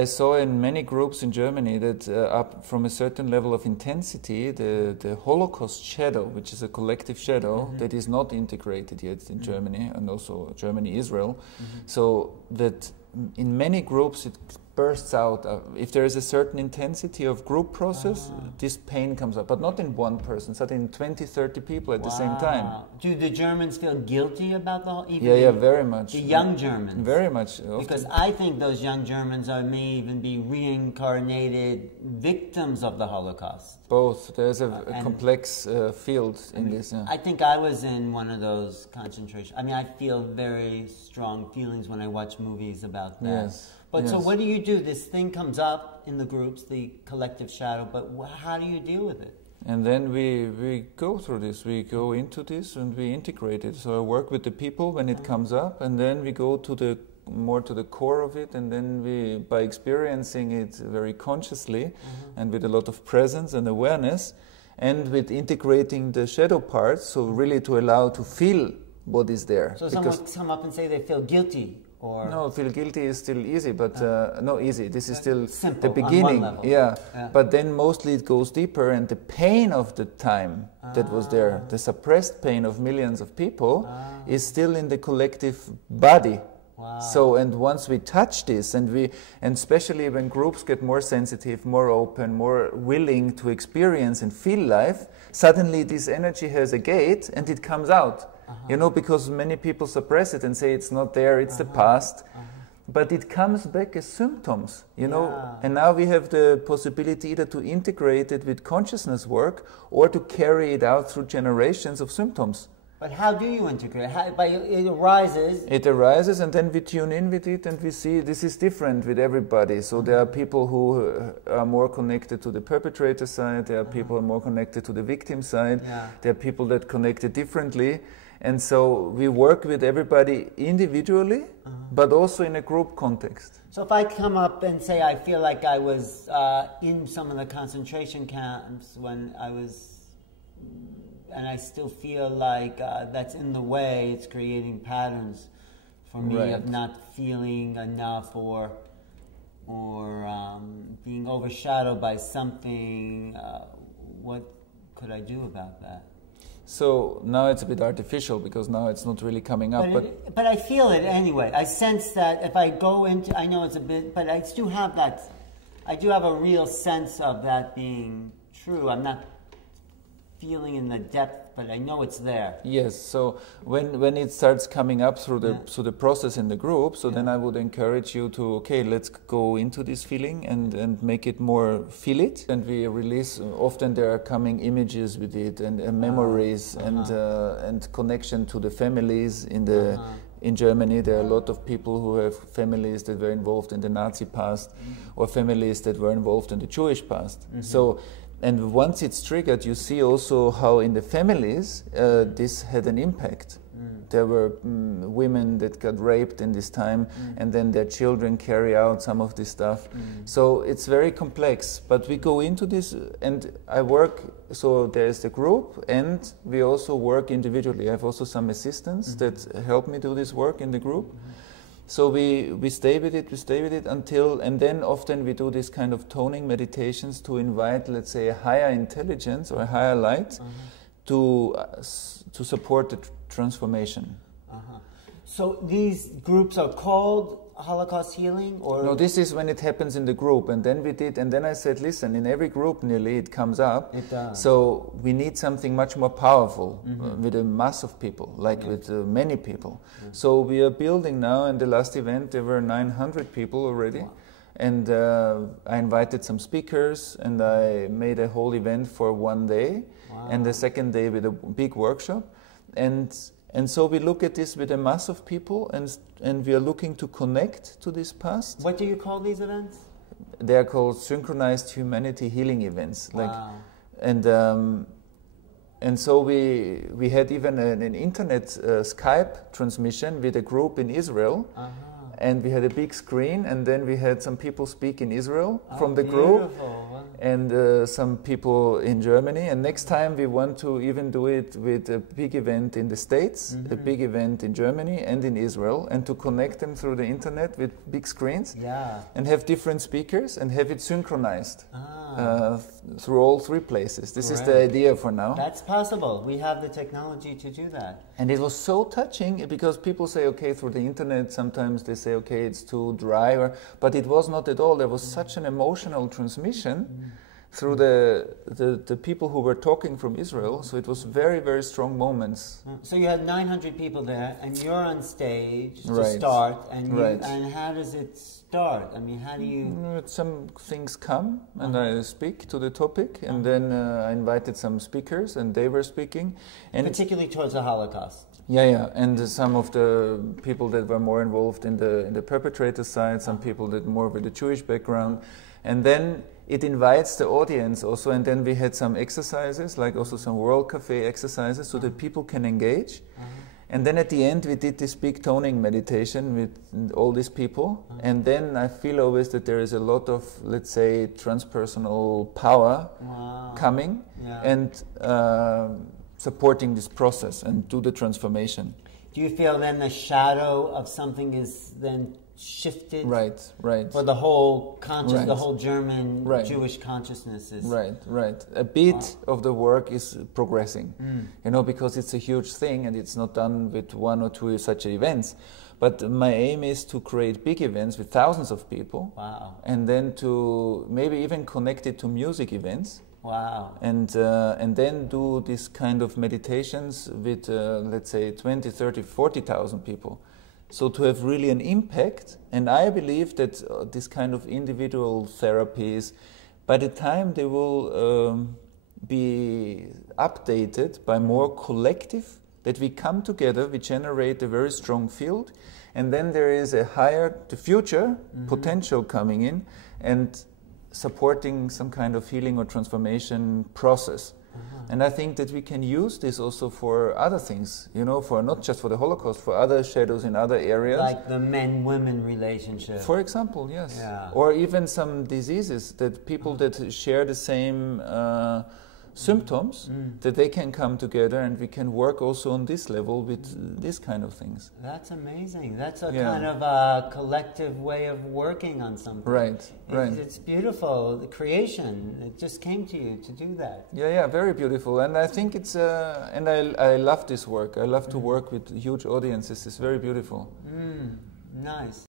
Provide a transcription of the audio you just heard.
I saw in many groups in Germany that up from a certain level of intensity, the Holocaust shadow, which is a collective shadow that is not integrated yet in Germany, and also Germany, Israel, so that in many groups it bursts out. If there is a certain intensity of group process, this pain comes up, but not in one person, so in 20, 30 people at the same time. Do the Germans feel guilty about the whole? Yeah, very much. The young Germans? Very much. Because I think those young Germans may even be reincarnated victims of the Holocaust. Both. There's a complex field in this. Yeah. I think I was in one of those concentration. I mean, I feel very strong feelings when I watch movies about that. Yes. But so what do you do? This thing comes up in the groups, the collective shadow, but how do you deal with it? And then we go through this, we go into this and we integrate it. So I work with the people when it comes up, and then we go to more to the core of it, and then we, by experiencing it very consciously and with a lot of presence and awareness, and with integrating the shadow parts, so really to allow to feel what is there. So someone come up and say they feel guilty? Or no, feel guilty is still easy, but no, easy. This is still simple, the beginning. On one level. Yeah. But then mostly it goes deeper, and the pain of the time that was there, the suppressed pain of millions of people, is still in the collective body. Wow. So, and once we touch this, and especially when groups get more sensitive, more open, more willing to experience and feel life, suddenly this energy has a gate and it comes out. You know, because many people suppress it and say it's not there, it's the past. But it comes back as symptoms, you know. And now we have the possibility either to integrate it with consciousness work or to carry it out through generations of symptoms. But how do you integrate? It arises. It arises, and then we tune in with it, and we see this is different with everybody. So there are people who are more connected to the perpetrator side, there are people who are more connected to the victim side, there are people that connected differently. And so we work with everybody individually, but also in a group context. So if I come up and say I feel like I was in some of the concentration camps when I was, and I still feel like that's in the way, it's creating patterns for me of not feeling enough or being overshadowed by something, what could I do about that? So now it's a bit artificial because now it's not really coming up. But I feel it anyway. I sense that if I go into, I know it's a bit, but I do have that, I do have a real sense of that being true. I'm not feeling in the depth, but I know it's there. Yes, so when it starts coming up through the process in the group, so then I would encourage you to, okay, let's go into this feeling and make it more, feel it. And we release, often there are coming images with it and memories and connection to the families in the in Germany. There are a lot of people who have families that were involved in the Nazi past or families that were involved in the Jewish past. So. And once it's triggered, you see also how in the families this had an impact. There were women that got raped in this time, and then their children carry out some of this stuff. So it's very complex, but we go into this, and I work, so there's the group, and we also work individually. I have also some assistants that help me do this work in the group. So we stay with it until, and then often we do this kind of toning meditations to invite, let's say, a higher intelligence or a higher light to support the transformation. So these groups are called Holocaust healing, or no? This is when it happens in the group, and then we did, and then I said, listen, in every group nearly it comes up. It does. So we need something much more powerful with a mass of people, like with many people. So we are building now. In the last event, there were 900 people already. And I invited some speakers, and I made a whole event for one day, and the second day with a big workshop, and so we look at this with a mass of people, and we are looking to connect to this past. What do you call these events? They are called synchronized humanity healing events. And so we had even an internet Skype transmission with a group in Israel. and we had a big screen, and then we had some people speak in Israel from the group, and some people in Germany. And next time we want to even do it with a big event in the States, a big event in Germany and in Israel, and to connect them through the internet with big screens, and have different speakers and have it synchronized through all three places. This is the idea for now. That's possible. We have the technology to do that. And it was so touching because people say, okay, through the internet, sometimes they say, okay, it's too dry, but it was not at all. There was such an emotional transmission through the people who were talking from Israel. So it was very, very strong moments. So you had 900 people there, and you're on stage to start, and and how does it start? I mean, how do you... Some things come, and I speak to the topic, and then I invited some speakers, and they were speaking. And particularly towards the Holocaust. Yeah, and some of the people that were more involved in the perpetrator side, some people that more with a Jewish background, and then it invites the audience also, and then we had some exercises, like also some World Cafe exercises, so that people can engage. And then at the end we did this big toning meditation with all these people, and then I feel always that there is a lot of, let's say, transpersonal power coming and supporting this process and do the transformation. Do you feel then the shadow of something is then shifted? Right. For the whole the whole German Jewish consciousness is... Right. A bit of the work is progressing, you know, because it's a huge thing and it's not done with one or two such events. But my aim is to create big events with thousands of people. Wow. And then to maybe even connect it to music events. Wow. And then do this kind of meditations with, let's say, 20, 30, 40,000 people. So to have really an impact, and I believe that this kind of individual therapies, by the time they will be updated by more collective, that we come together, we generate a very strong field, and then there is a higher, the future potential coming in, and supporting some kind of healing or transformation process. And I think that we can use this also for other things, you know, for not just for the Holocaust, for other shadows in other areas. Like the men-women relationship. For example, yes. Yeah. Or even some diseases that people that share the same symptoms, that they can come together and we can work also on this level with this kind of things. That's amazing. That's a kind of a collective way of working on something. Right. It's beautiful. The creation, it just came to you to do that. Yeah, very beautiful. And I think it's, and I love this work. I love to work with huge audiences. It's very beautiful. Nice.